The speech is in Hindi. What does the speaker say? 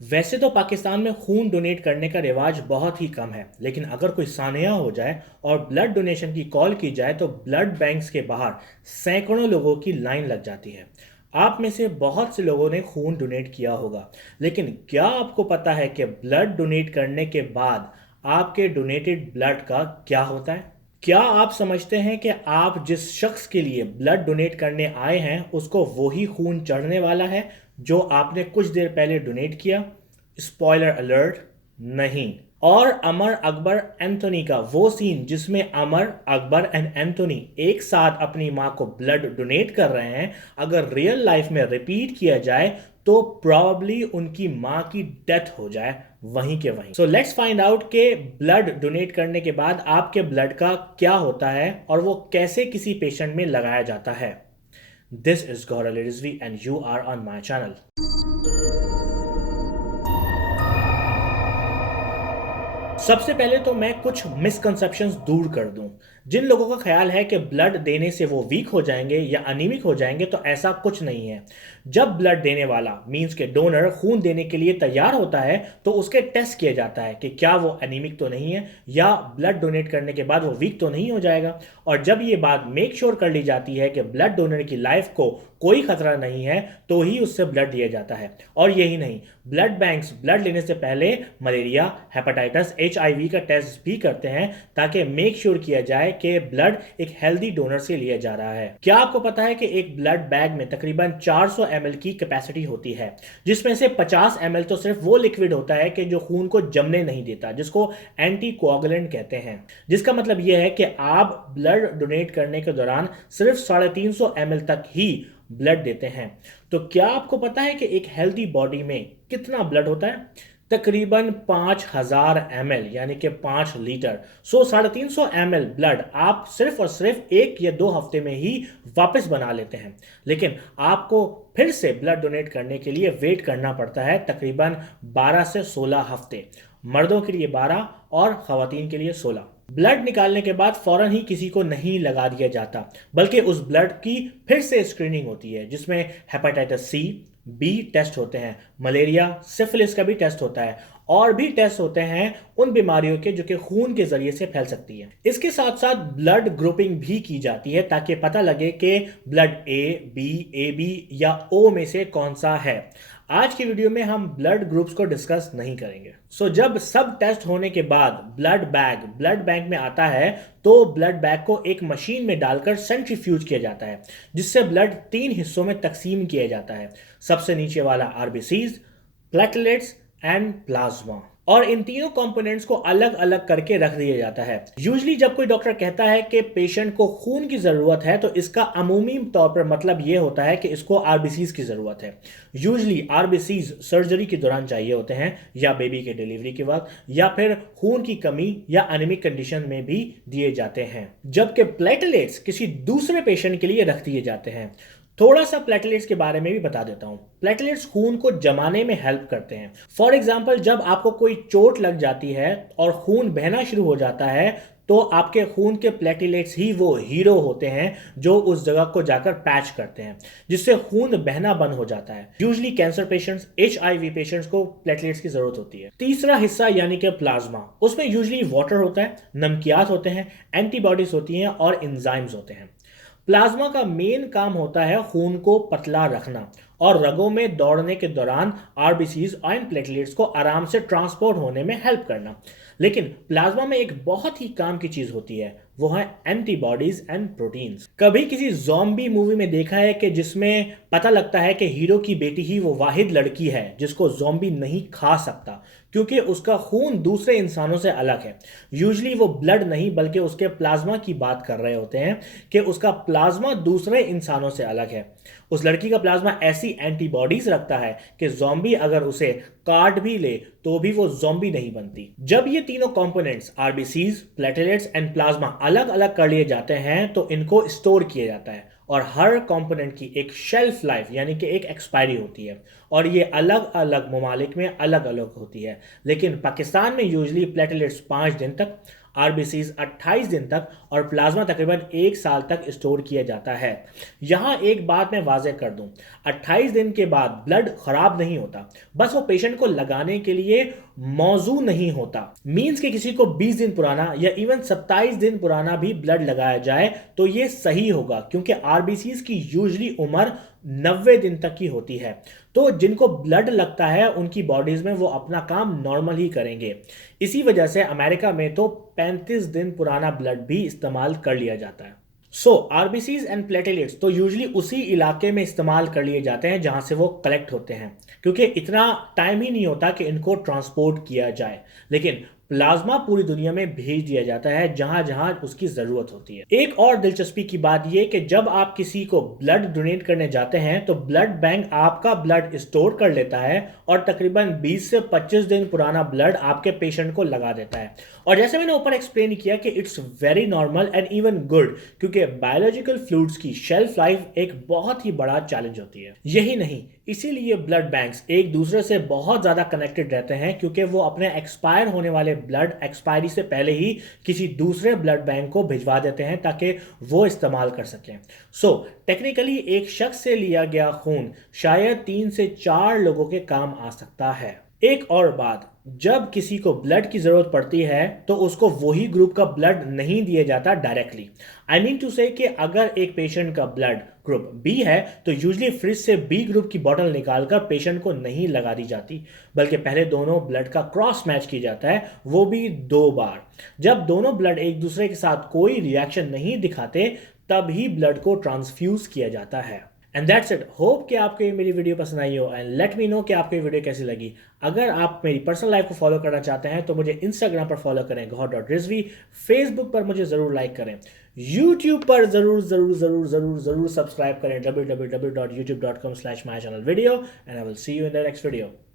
वैसे तो पाकिस्तान में खून डोनेट करने का रिवाज बहुत ही कम है, लेकिन अगर कोई सानया हो जाए और ब्लड डोनेशन की कॉल की जाए तो ब्लड बैंक्स के बाहर सैकड़ों लोगों की लाइन लग जाती है। आप में से बहुत से लोगों ने खून डोनेट किया होगा, लेकिन क्या आपको पता है कि ब्लड डोनेट करने के बाद आपके डोनेटेड ब्लड का क्या होता है? क्या आप समझते हैं कि आप जिस शख्स के लिए ब्लड डोनेट करने आए हैं उसको वही खून चढ़ने वाला है जो आपने कुछ देर पहले डोनेट किया? स्पॉइलर अलर्ट, नहीं। और अमर अकबर एंथोनी का वो सीन जिसमें अमर अकबर एंड एंथोनी एक साथ अपनी मां को ब्लड डोनेट कर रहे हैं, अगर रियल लाइफ में रिपीट किया जाए तो प्रॉब्ली उनकी मां की डेथ हो जाए वहीं के वहीं। सो लेट्स फाइंड आउट के ब्लड डोनेट करने के बाद आपके ब्लड का क्या होता है और वो कैसे किसी पेशेंट में लगाया जाता है। This is Gaurav Rizvi and you are on my channel. सबसे पहले तो मैं कुछ मिसकंसेप्शंस दूर कर दूं। जिन लोगों का ख्याल है कि ब्लड देने से वो वीक हो जाएंगे या अनीमिक हो जाएंगे, तो ऐसा कुछ नहीं है। जब ब्लड देने वाला मींस के डोनर खून देने के लिए तैयार होता है तो उसके टेस्ट किया जाता है कि क्या वो अनीमिक तो नहीं है या ब्लड डोनेट करने के बाद वो वीक तो नहीं हो जाएगा। और जब ये बात मेक श्योर कर ली जाती है कि ब्लड डोनर की लाइफ को कोई खतरा नहीं है तो ही उससे ब्लड दिया जाता है। और यही नहीं, ब्लड बैंक्स ब्लड लेने से पहले मलेरिया, हेपेटाइटिस, HIV का टेस्ट भी करते हैं ताकि मेक श्योर किया जाए कि ब्लड एक हेल्दी डोनर से लिया जा रहा है। क्या आपको पता है कि एक ब्लड बैग में तकरीबन 400 ml की कैपेसिटी होती है, जिसमें से 50 ml तो सिर्फ वो लिक्विड होता है कि जो खून को जमने नहीं देता, जिसको एंटी कोआगुलेंट कहते हैं। जिसका मतलब यह है कि आप ब्लड डोनेट करने के दौरान सिर्फ 350 ml तक ही ब्लड देते हैं। तो क्या आपको पता है कि एक हेल्दी बॉडी में कितना ब्लड होता है? तकरीबन 5000 ml, यानी कि 5 लीटर। 350 ml ब्लड आप सिर्फ और सिर्फ 1 या 2 हफ्ते में ही वापस बना लेते हैं, लेकिन आपको फिर से ब्लड डोनेट करने के लिए वेट करना पड़ता है तकरीबन 12 से 16 हफ्ते। मर्दों के लिए 12 और खवातीन के लिए 16। ब्लड निकालने के बाद फौरन ही किसी को नहीं लगा दिया जाता, बल्कि उस ब्लड की फिर से स्क्रीनिंग होती है जिसमें हेपेटाइटिस C, B टेस्ट होते हैं, मलेरिया, सिफिलिस का भी टेस्ट होता है, और भी टेस्ट होते हैं उन बीमारियों के जो कि खून के जरिए से फैल सकती है। इसके साथ साथ ब्लड ग्रुपिंग भी की जाती है ताकि पता लगे कि ब्लड A, B, AB या O में से कौन सा है। आज की वीडियो में हम ब्लड ग्रुप्स को डिस्कस नहीं करेंगे। जब सब टेस्ट होने के बाद ब्लड बैग ब्लड बैंक में आता है तो ब्लड बैग को एक मशीन में डालकर सेंट्रीफ्यूज किया जाता है, जिससे ब्लड 3 हिस्सों में तकसीम किया जाता है। सबसे नीचे वाला आरबीसीज, प्लेटलेट्स एंड प्लाज्मा, और इन तीनों कंपोनेंट्स को अलग अलग करके रख दिया जाता है। यूजली जब कोई डॉक्टर कहता है कि पेशेंट को खून की जरूरत है तो इसका अमूमी तौर पर मतलब यह होता है कि इसको आरबीसीज की जरूरत है। यूजली आरबीसीज सर्जरी के दौरान चाहिए होते हैं, या बेबी के डिलीवरी के वक्त, या फिर खून की कमी या एनीमिक कंडीशन में भी दिए जाते हैं। जबकि प्लेटलेट्स किसी दूसरे पेशेंट के लिए रख दिए जाते हैं। थोड़ा सा प्लेटलेट्स के बारे में भी बता देता हूं। प्लेटलेट्स खून को जमाने में हेल्प करते हैं। फॉर एग्जांपल, जब आपको कोई चोट लग जाती है और खून बहना शुरू हो जाता है तो आपके खून के प्लेटलेट्स ही वो हीरो होते हैं जो उस जगह को जाकर पैच करते हैं, जिससे खून बहना बंद हो जाता है। Usually cancer patients, HIV patients को प्लेटलेट्स की जरूरत होती है। तीसरा हिस्सा यानी कि प्लाज्मा, उसमें यूजली वाटर होता है, नमकियात होते हैं, एंटीबॉडीज होती हैं और एंजाइम्स होते हैं। प्लाज्मा का मेन काम होता है खून को पतला रखना और रगों में दौड़ने के दौरान आरबीसीज और प्लेटलेट्स को आराम से ट्रांसपोर्ट होने में हेल्प करना। लेकिन प्लाज्मा में एक बहुत ही काम की चीज होती है, वो है एंटीबॉडीज एंड प्रोटीन्स। कभी किसी ज़ॉम्बी मूवी में देखा है कि जिसमें पता लगता है कि हीरो की बेटी ही वो वाहिद लड़की है जिसको ज़ॉम्बी नहीं खा सकता, क्योंकि उसका खून दूसरे इंसानों से अलग है। यूजली वो ब्लड नहीं बल्कि उसके प्लाज्मा की बात कर रहे होते हैं कि उसका प्लाज्मा दूसरे इंसानों से अलग है। उस लड़की का प्लाज्मा ऐसी एंटीबॉडीज रखता है कि ज़ॉम्बी अगर उसे काट भी ले तो भी वो ज़ॉम्बी नहीं बनती। जब ये तीनों components RBCs, platelets and plasma अलग अलग कर लिए जाते हैं तो इनको स्टोर किया जाता है, और हर कंपोनेंट की एक शेल्फ लाइफ यानी कि एक एक्सपायरी होती है, और ये अलग अलग ममालिक में अलग अलग होती है। लेकिन पाकिस्तान में यूजली प्लेटलेट्स 5 दिन तक, आरबीसीज 28 दिन तक और प्लाज्मा तकरीबन 1 साल तक स्टोर किया जाता है। यहां एक बात मैं वाज़ेह कर दूं, 28 दिन के बाद ब्लड खराब नहीं होता, बस वो पेशेंट को लगाने के लिए मौजू नहीं होता। मींस कि किसी को 20 दिन पुराना या इवन 27 दिन पुराना भी ब्लड लगाया जाए तो ये सही होगा, क्योंकि आरबीसीज की यूजली उम्र 90 दिन तक की होती है। तो जिनको ब्लड लगता है उनकी बॉडीज में वो अपना काम नॉर्मल ही करेंगे। इसी वजह से अमेरिका में तो 35 दिन पुराना ब्लड भी इस्तेमाल कर लिया जाता है। सो आरबीसीज एंड प्लेटलेट्स तो यूजली उसी इलाके में इस्तेमाल कर लिए जाते हैं जहां से वो कलेक्ट होते हैं, क्योंकि इतना टाइम ही नहीं होता कि इनको ट्रांसपोर्ट किया जाए। लेकिन प्लाज्मा पूरी दुनिया में भेज दिया जाता है जहां जहां उसकी जरूरत होती है। एक और दिलचस्पी की बात यह कि जब आप किसी को ब्लड डोनेट करने जाते हैं तो ब्लड बैंक आपका ब्लड स्टोर कर लेता है और तकरीबन 20 से 25 दिन पुराना ब्लड आपके पेशेंट को लगा देता है। और जैसे मैंने ऊपर एक्सप्लेन किया कि it's very normal and even good, क्योंकि बायोलॉजिकल फ्लूइड्स की शेल्फ लाइफ एक बहुत ही बड़ा चैलेंज होती है। यही नहीं, इसीलिए ब्लड बैंक्स एक दूसरे से बहुत ज्यादा कनेक्टेड रहते हैं, क्योंकि वो अपने एक्सपायर होने वाले ब्लड एक्सपायरी से पहले ही किसी दूसरे ब्लड बैंक को भिजवा देते हैं ताकि वो इस्तेमाल कर सकें। सो टेक्निकली एक शख्स से लिया गया खून शायद 3 से 4 लोगों के काम आ सकता है। एक और बात, जब किसी को ब्लड की जरूरत पड़ती है तो उसको वही ग्रुप का ब्लड नहीं दिया जाता डायरेक्टली। आई मीन टू से कि अगर एक पेशेंट का ब्लड ग्रुप बी है तो यूजली फ्रिज से बी ग्रुप की बोतल निकालकर पेशेंट को नहीं लगा दी जाती, बल्कि पहले दोनों ब्लड का क्रॉस मैच किया जाता है, वो भी 2 बार। जब दोनों ब्लड एक दूसरे के साथ कोई रिएक्शन नहीं दिखाते तब ही ब्लड को ट्रांसफ्यूज किया जाता है। And that's it. होप कि आपको ये मेरी वीडियो पसंद आई हो एंड लेट मी नो कि आपको ये वीडियो कैसी लगी। अगर आप मेरी पर्सनल लाइफ को फॉलो करना चाहते हैं तो मुझे इंस्टाग्राम पर फॉलो करें gauhar.rizvi, फेसबुक पर मुझे जरूर लाइक करें, यूट्यूब पर जरूर जरूर जरूर जरूर जरूर सब्सक्राइब करें www.youtube.com/mychannelvideo, and I will see you in the next video.